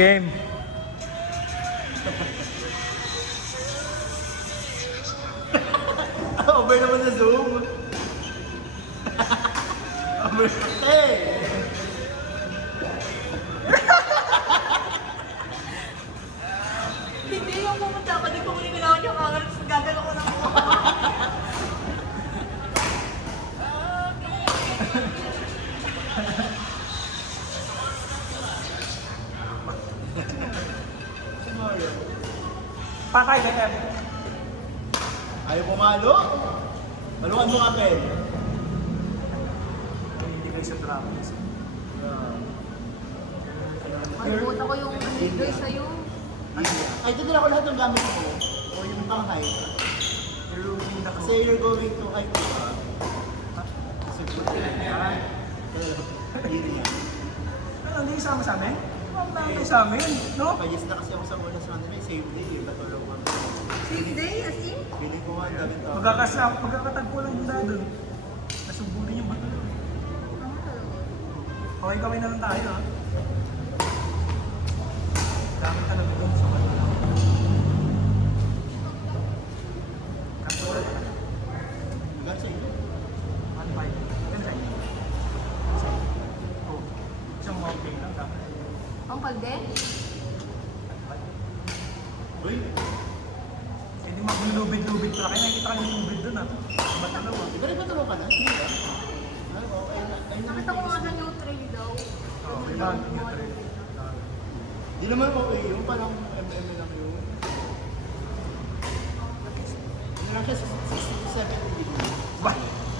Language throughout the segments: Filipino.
Game. Over naman na Zoom. Over. Hey! Hindi yung pumunta ako, nagpumuli ko na ako yung camera, tapos gagano ko na ako. Patay na M. Ayaw pumalo? Malukan mo ka, Ben. Hindi kayo sa drama. Nakalimutan ko yung video sa'yo. Ay, ito na ako lahat ng gamit ko. O yung pang-high. Kasi you're going to high ko pa. Kasi hindi yan. Ano, hindi isama sa amin? Ang dami sa amin, no? Payas na kasi ako sa una sa kanila. Same day, katulong kami. Same day, as in? Piling ko nga ang daming tao. Magkakatagpo lang yung doon. Nasubo din yung bato. Okay, kami na lang tayo, ha? Dami talaga doon sa bato. Katulad na. Hanggang sa inyo. 1.5. Yan sa inyo. Oh, isang walking lang dapat. Ang palde? Uy, Hindi maglulubid-lubid pala. Kaya nakikita kayo yung lubid doon, ha? Ba't ano ba? di ba nagpatulong ka na? Hindi ba? Ay, okay na. Ay, Nakita ko nga sa new trail daw. Oo, may mga new-trail. Di naman okay yung parang MM lang yun. Ano lang siya, 60-70 degrees. Ba?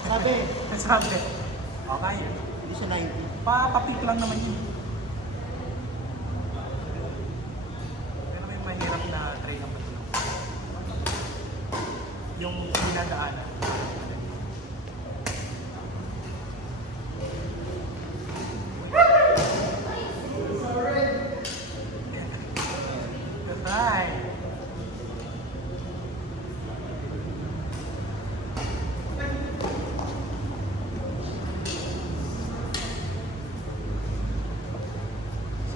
Sabi, Sabi. Okay. hindi siya 90. Papapik lang naman yun. Pero may mahirap na trail ang bato. Yung dinadaanan. Goodbye.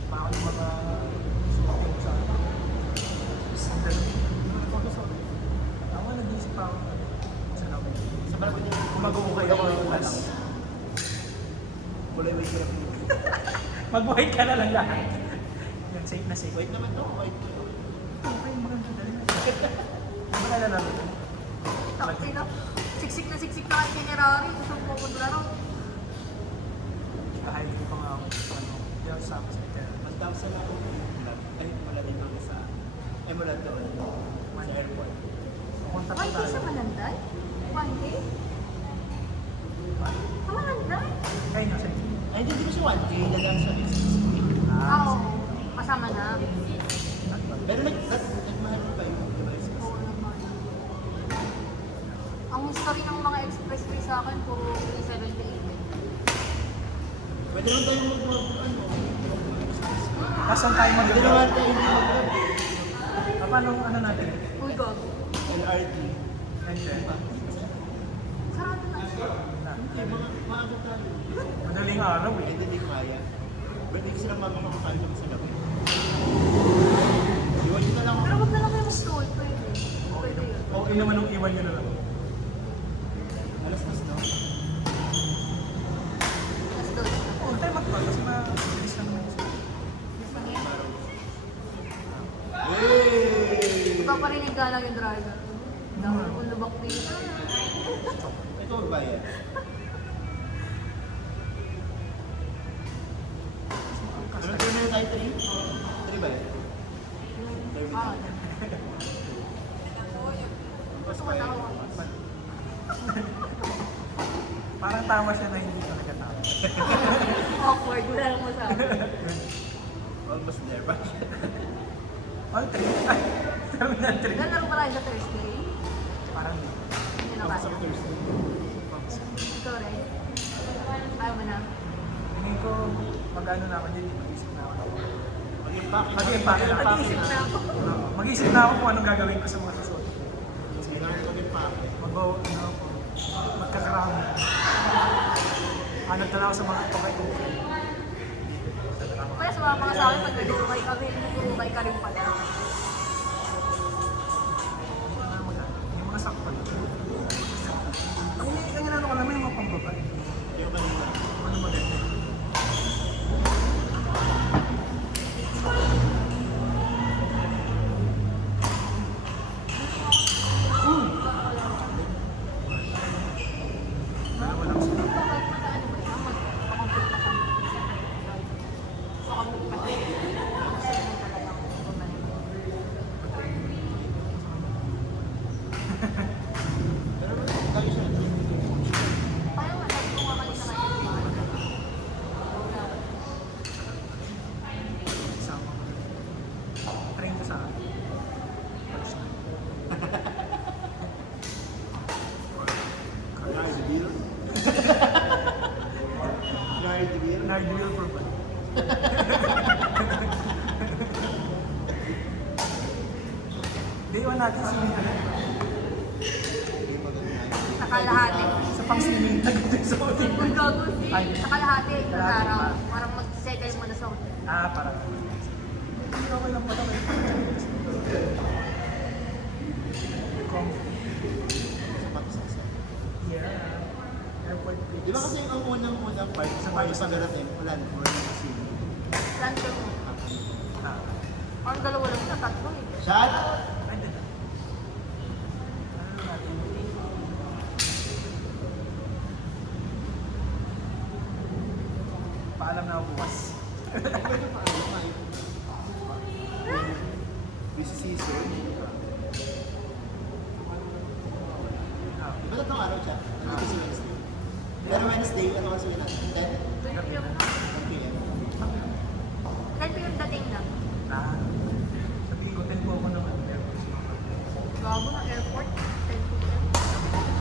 Baka yung mga shooting sa tama, nag-iisip pa ako. Sa namin. Sa parang hindi Kung mag-uukay ako ng class. kulay may hirap yun. Mag-white ka na lang lahat. Yan, safe na safe. White naman to, white to. Okay, maganda dali na. Maganda lang. Tapos na, siksik na itinerary. Gusto mo pupunta raw. Kahit ko pa nga ako. Ano, yan sa amin sa hotel. Ang tawag sa laro, ay wala din kami sa, ay wala doon, sa airport. So, contact One ko day sa tayo. Malanday? One day? Sa Malanday? Kayo na, sige. Ay, hindi ko siya 1K na lang siya. Ah, oo. Kasama na. Pero nagmahal pa yun, di ba? Oo naman. Ang story ng mga express pay sa akin, puro 378. Pwede naman tayong ano, Kasan tayo pwede mag-vlog? naman tayo hindi mag-vlog. Paano ano natin? Uy, gago. LRT. And then, Sarado na. Ay, mga maaga tayo. madaling araw Ay, eh. hindi kaya. Pwede kasi lang mamamakakaan kami sa gabi. Iwan nyo na lang ako. Pero wag na lang kayo mag-stroll. Pwede. Pwede yun. Okay naman nung iwan nyo na lang. Alas nas, no? Let's do it. Oo, tayo mag-vlog kasi mabilis lang naman siya. Hey! Ipaparinig ka lang yung driver. Dami kong lubak dito. Ito magbayad. Ano na tayo 3? 3 ba yan? Ah, Mas gusto ko na ako. Parang tama siya na hindi talaga tama. Awkward. Wala lang masabi. almost there ba? All three. Ay, terminal 3. Nalaro pa tayo sa Thursday. Parang Hindi na Tapos kaya. ako Thursday. Ikaw rin. Ayaw mo na. tingin ko mag-ano na ako dyan, mag-isip na ako. Mag-impact. Mag-impact. Mag-iisip na ako. Mag-isip na ako kung anong gagawin ko sa mga susunod. Kailangan mag-impact. Magkakarami. Hanap na lang ako sa mga pagkain. Kaya sumama ka sa akin pag nag-uukay kami, nag-uukay ka rin pala. Yung mga sakpan. Ang ano ka naman yung mga pambabay. Yung kanina. Ano maganda? Dalawa lang sila. Pero lagi siya. Isama ko. Train ko sa akin. Larry the Beal. Larry the Beal. Ideal for fun. Day 1 natin swimming na. Nakalahati. Sa pang swimming na dito sa hotel. Uy, gago. Ay. Nakalahati. Isang Kalahati araw. ba? Parang mag-settle mo na sa hotel. Parang. Hindi okay lang pala. Yeah. Airport Di ba kasi ang unang-unang part sa Paris sa Garating, wala na, wala na kasi. Lanto mo. Ah. Ang dalawa lang na tatlo eh. Shot! Ay, dito. Ano natin? Paalam na ako bukas. Pwede pa, ano nga yun? Busy season. Di ba tatlong araw siya? Ano kasi Wednesday? Pero Wednesday, ano kasi yun natin? 10? 12 yung 10 p.m. 10 yung dating na. Sabihin ko, 10 po ako naman. Gago ng airport. 10 p.m.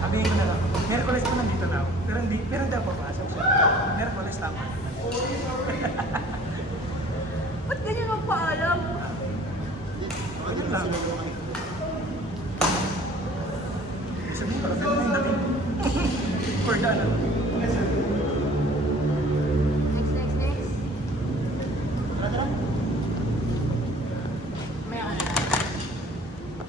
Sabihin ko na lang, Merkules ko nandito na ako. Pero hindi ako papasok. Merkules tama. Ba't ganyan ang paalam? Ano na sila mga